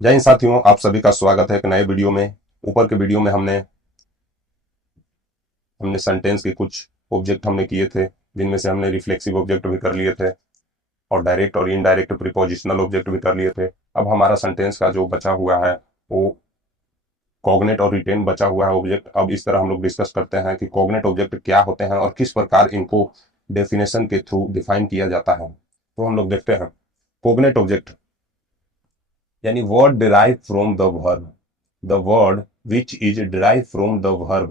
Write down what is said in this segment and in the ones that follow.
जय हिंद साथियों, आप सभी का स्वागत है एक नए वीडियो में। ऊपर के वीडियो में हमने हमने सेंटेंस के कुछ ऑब्जेक्ट हमने किए थे, जिनमें से हमने रिफ्लेक्सिव ऑब्जेक्ट भी कर लिए थे और डायरेक्ट और इनडायरेक्ट प्रीपोजिशनल ऑब्जेक्ट भी कर लिए थे। अब हमारा सेंटेंस का जो बचा हुआ है वो कॉग्नेट और रिटेन बचा हुआ है ऑब्जेक्ट। अब इस तरह हम लोग डिस्कस करते हैं कि कॉग्नेट ऑब्जेक्ट क्या होते हैं और किस प्रकार इनको डेफिनेशन के थ्रू डिफाइन किया जाता है। तो हम लोग देखते हैं कॉग्नेट ऑब्जेक्ट यानी word derive from the verb, the word which is derived from the verb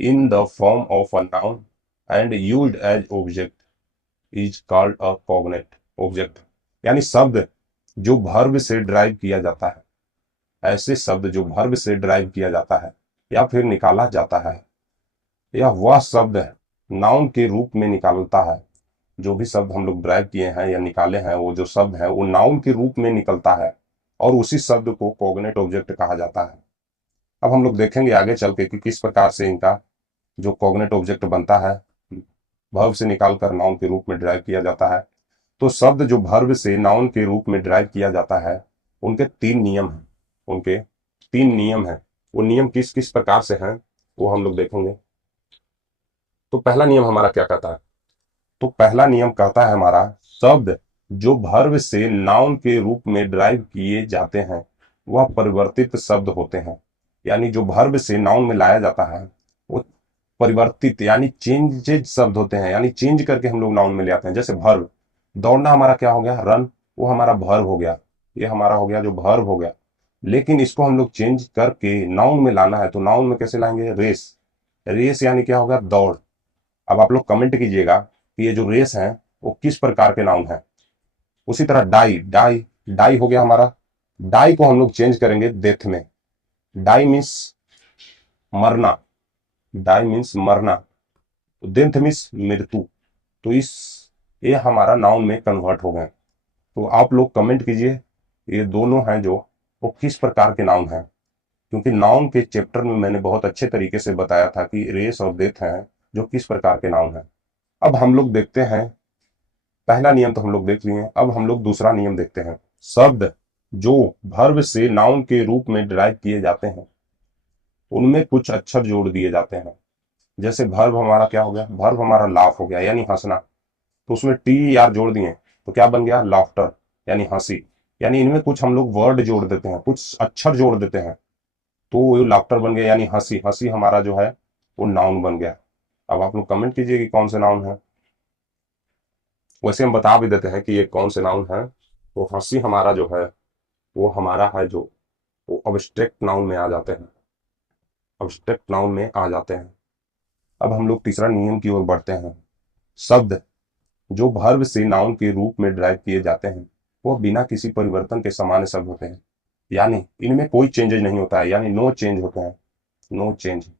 in the form of a noun and used as object is called a cognate object। यानी शब्द जो वर्ब से derive किया जाता है, ऐसे शब्द जो वर्ब से डिराइव किया जाता है या फिर निकाला जाता है, या वह शब्द नाउन के रूप में निकालता है। जो भी शब्द हम लोग ड्राइव किए हैं या निकाले हैं, वो जो शब्द है वो नाउन के रूप में निकलता है और उसी शब्द को कॉग्नेट ऑब्जेक्ट कहा जाता है। अब हम लोग देखेंगे आगे चल के कि किस प्रकार से इनका जो कॉग्नेट ऑब्जेक्ट बनता है वर्ब से निकालकर नाउन के रूप में डिराइव किया जाता है। तो शब्द जो वर्ब से नाउन के रूप में डिराइव किया जाता है, उनके तीन नियम हैं। उनके तीन नियम हैं। वो नियम किस किस प्रकार से हैं वो हम लोग देखेंगे। तो पहला नियम हमारा क्या कहता है? तो पहला नियम कहता है हमारा, शब्द जो वर्ब से नाउन के रूप में डिराइव किए जाते हैं वह परिवर्तित शब्द होते हैं। यानी जो वर्ब से नाउन में लाया जाता है वो परिवर्तित यानी चेंजेज शब्द होते हैं, यानी चेंज करके हम लोग नाउन में ले आते हैं। जैसे वर्ब, दौड़ना हमारा क्या हो गया? रन। वो हमारा वर्ब हो गया, ये हमारा हो गया जो वर्ब हो गया। लेकिन इसको हम लोग चेंज करके नाउन में लाना है, तो नाउन में कैसे लाएंगे? रेस। रेस यानी क्या होगा? दौड़। अब आप लोग कमेंट कीजिएगा कि ये जो रेस है वो किस प्रकार के नाउन है। उसी तरह डाई, डाई डाई हो गया हमारा। डाई को हम लोग चेंज करेंगे डेथ में। डाई मीन्स मरना, डाई मीन्स मरना, डेथ मीन्स मृत्यु। तो इस ये हमारा नाउन में कन्वर्ट हो गए। तो आप लोग कमेंट कीजिए ये दोनों हैं जो वो किस प्रकार के नाउन हैं, क्योंकि नाउन के चैप्टर में मैंने बहुत अच्छे तरीके से बताया था कि रेस और डेथ हैं जो किस प्रकार के नाउन हैं। अब हम लोग देखते हैं, पहला नियम तो हम लोग देख लिए। अब हम लोग दूसरा नियम देखते हैं। शब्द जो वर्ब से नाउन के रूप में डिराइव किए जाते हैं उनमें कुछ अक्षर जोड़ दिए जाते हैं। जैसे वर्ब हमारा क्या हो गया? वर्ब हमारा लाफ हो गया यानी हंसना, तो उसमें टी आर जोड़ दिए तो क्या बन गया? लाफ्टर यानी हंसी। यानी इनमें कुछ हम लोग वर्ड जोड़ देते हैं, कुछ अक्षर जोड़ देते हैं, तो वो लाफ्टर बन गया यानी हंसी। हंसी हमारा जो है वो नाउन बन गया। अब आप लोग कमेंट कीजिए कि कौन से नाउन है। वैसे हम बता भी देते हैं कि ये कौन से नाउन है। तो हंसी हमारा जो है वो हमारा है जो वो अब्स्ट्रैक्ट नाउन में आ जाते हैं, अब्स्ट्रैक्ट नाउन में आ जाते हैं। अब हम लोग तीसरा नियम की ओर बढ़ते हैं। शब्द जो वर्ब से नाउन के रूप में डिराइव किए जाते हैं वो बिना किसी परिवर्तन के सामान्य शब्द होते हैं। यानी इनमें कोई चेंजेज नहीं होता है, यानी नो चेंज होते हैं, नो चेंज।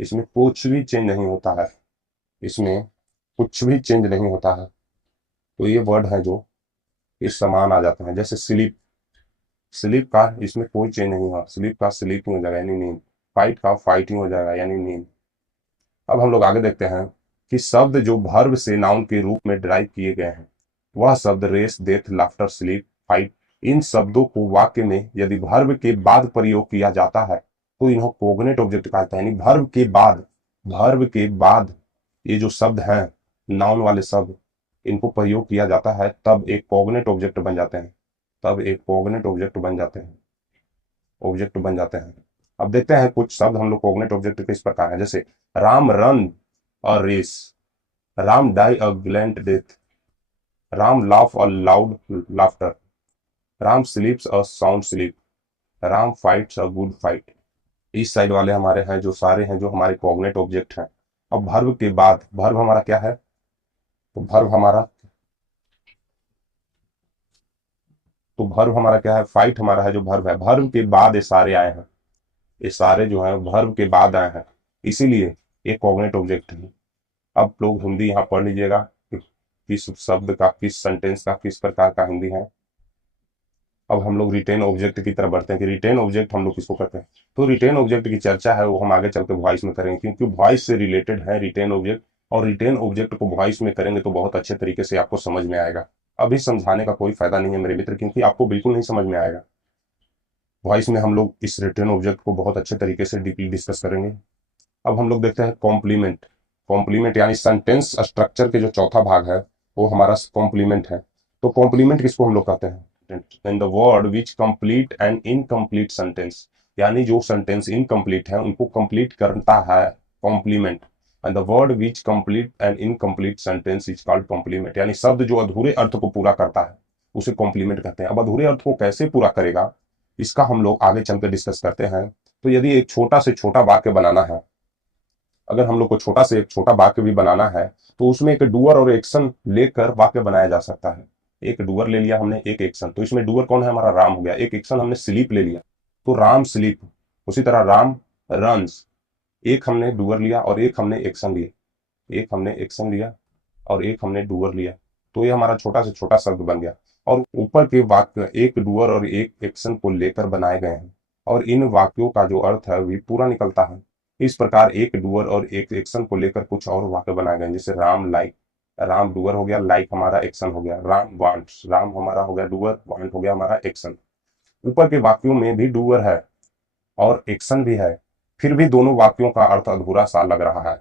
इसमें कुछ भी चेंज नहीं होता है, इसमें कुछ भी चेंज नहीं होता है। तो ये वर्ड है जो इस समान आ जाते हैं। जैसे स्लीप, स्लीप का इसमें कोई चेंज नहीं हुआ, स्लीप का स्लीपिंग हो जाएगा यानी नींद। फाइट का फाइटिंग हो जाएगा यानी नींद। अब हम लोग आगे देखते हैं कि शब्द जो वर्ब से नाउन के रूप में डिराइव किए गए हैं वह शब्द race, death, laughter, sleep, fight, इन शब्दों को वाक्य में यदि वर्ब के बाद प्रयोग किया जाता है तो इन्हें कोग्नेट ऑब्जेक्ट कहा जाता है। यानी वर्ब के बाद, वर्ब के बाद ये जो शब्द हैं नाउन वाले शब्द, इनको प्रयोग किया जाता है तब एक कोग्नेट ऑब्जेक्ट बन जाते हैं, तब एक कोग्नेट ऑब्जेक्ट बन जाते हैं, ऑब्जेक्ट बन जाते हैं। अब देखते हैं कुछ शब्द हम लोग कोग्नेट ऑब्जेक्ट किस प्रकार है। जैसे Ram run a race, Ram die a gallant death, Ram laugh a loud laughter, Ram sleeps a sound sleep, Ram fights a good fight. इस साइड वाले हमारे हैं जो सारे हैं जो हमारे कोग्नेट ऑब्जेक्ट हैं। अब वर्ब के बाद, वर्ब हमारा क्या है? तो वर्ब हमारा, तो वर्ब हमारा क्या है? फाइट हमारा है जो वर्ब है। वर्ब के बाद ये सारे आए हैं, ये सारे जो हैं वर्ब के बाद आए हैं, इसीलिए ये कोग्नेट ऑब्जेक्ट है। अब लोग हिंदी यहाँ पढ़ लीजिएगा कि किस शब्द का, किस सेंटेंस का, किस प्रकार का हिंदी है। अब हम लोग रिटेन ऑब्जेक्ट की तरफ बढ़ते हैं कि रिटेन ऑब्जेक्ट हम लोग किसको कहते हैं। तो रिटेन ऑब्जेक्ट की चर्चा है वो हम आगे चल के वॉइस में करेंगे, क्योंकि वॉइस से रिलेटेड है रिटेन ऑब्जेक्ट। और रिटेन ऑब्जेक्ट को वॉइस में करेंगे तो बहुत अच्छे तरीके से आपको समझ में आएगा। अभी समझाने का कोई फायदा नहीं है मेरे मित्र, क्योंकि आपको बिल्कुल नहीं समझ में आएगा। वॉइस में हम लोग इस रिटर्न ऑब्जेक्ट को बहुत अच्छे तरीके से डीपली डिस्कस करेंगे। अब हम लोग देखते हैं कॉम्प्लीमेंट। कॉम्प्लीमेंट यानी सेंटेंस स्ट्रक्चर के जो चौथा भाग है वो हमारा कॉम्प्लीमेंट है। तो कॉम्प्लीमेंट किसको हम लोग कहते हैं? In the word which complete and incomplete sentence, यानी जो सेंटेंस इनकम्प्लीट है उनको कंप्लीट करता है complement. And the word which complete and incomplete sentence is called complement, यानी शब्द जो अधूरे अर्थ को पूरा करता है उसे कॉम्प्लीमेंट कहते हैं। अब अधूरे अर्थ को कैसे पूरा करेगा इसका हम लोग आगे चलकर डिस्कस करते हैं। तो यदि एक छोटा से छोटा वाक्य बनाना है, अगर हम लोग को छोटा से एक छोटा वाक्य भी बनाना है तो उसमें एक डूअर और एक्शन लेकर वाक्य बनाया जा सकता है। एक डूअर ले लिया हमने, एक एक्शन, तो इसमें डूअर कौन है? हमारा राम हो गया। एक एक्शन हमने स्लीप ले लिया, तो राम स्लीप। उसी तरह राम रन्स। एक हमने डूअर लिया और एक हमने एक्शन लिया, एक हमने एक्शन लिया और एक हमने डूअर लिया, तो ये हमारा छोटा से छोटा शब्द बन गया। और ऊपर के वाक्य एक डूअर और एक एक्शन को लेकर बनाए गए हैं और इन वाक्यों का जो अर्थ है वह पूरा निकलता है। इस प्रकार एक डूअर और एक एक्शन को लेकर कुछ और वाक्य बनाए गए, जैसे राम लाइक। राम डूअर हो गया, लाइक हमारा एक्शन हो गया। राम वांट्स, राम हमारा हो गया डूअर, वांट हो गया हमारा एक्शन। ऊपर के वाक्यों में भी डूअर है और एक्शन भी है, फिर भी दोनों वाक्यों का अर्थ अधूरा सा लग रहा है।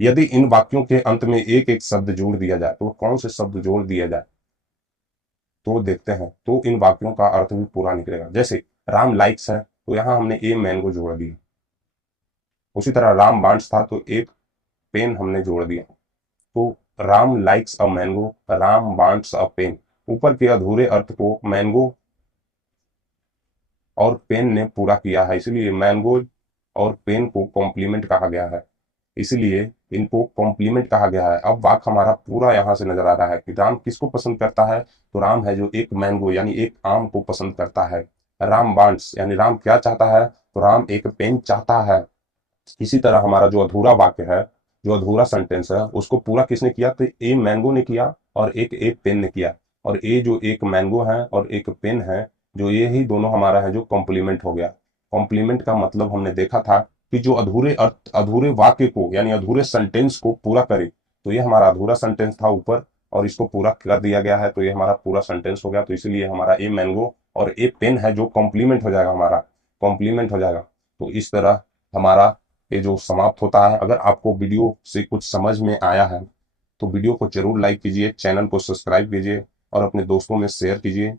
यदि इन वाक्यों के अंत में एक एक शब्द जोड़ दिया जाए, तो कौन से शब्द जोड़ दिया जाए तो देखते हैं, तो इन वाक्यों का अर्थ भी पूरा निकलेगा। जैसे राम लाइक्स है, तो यहां हमने ए मैंगो जोड़ दिया। उसी तरह राम वांट्स था, तो एक पेन हमने जोड़ दिया। तो Ram likes a mango, Ram wants a pen. ऊपर के अधूरे अर्थ को मैंगो और पेन ने पूरा किया है, इसलिए मैंगो और पेन को कॉम्प्लीमेंट कहा गया है, इसलिए इनको कॉम्प्लीमेंट कहा गया है। अब वाक्य हमारा पूरा यहां से नजर आ रहा है कि राम किसको पसंद करता है, तो राम है जो एक मैंगो यानी एक आम को पसंद करता है। राम वांट्स यानी राम क्या चाहता है, तो राम एक पेन चाहता है। इसी तरह हमारा जो अधूरा वाक्य है, जो अधूरा सेंटेंस है, उसको पूरा किसने किया, तो ए मैंगो ने किया और एक पेन ने किया। और ए जो एक मैंगो है और एक पेन है, जो ये ही दोनों हमारा है जो कॉम्प्लीमेंट हो गया। कॉम्प्लीमेंट का मतलब हमने देखा था कि जो अधूरे अर्थ, अधूरे वाक्य को यानी अधूरे सेंटेंस को पूरा करे, तो ये हमारा अधूरा सेंटेंस था ऊपर और इसको पूरा कर दिया गया है, तो ये हमारा पूरा सेंटेंस हो गया। तो इसीलिए हमारा ए मैंगो और ए पेन है जो कॉम्प्लीमेंट हो जाएगा, हमारा कॉम्प्लीमेंट हो जाएगा। तो इस तरह हमारा ये जो समाप्त होता है। अगर आपको वीडियो से कुछ समझ में आया है तो वीडियो को जरूर लाइक कीजिए, चैनल को सब्सक्राइब कीजिए और अपने दोस्तों में शेयर कीजिए।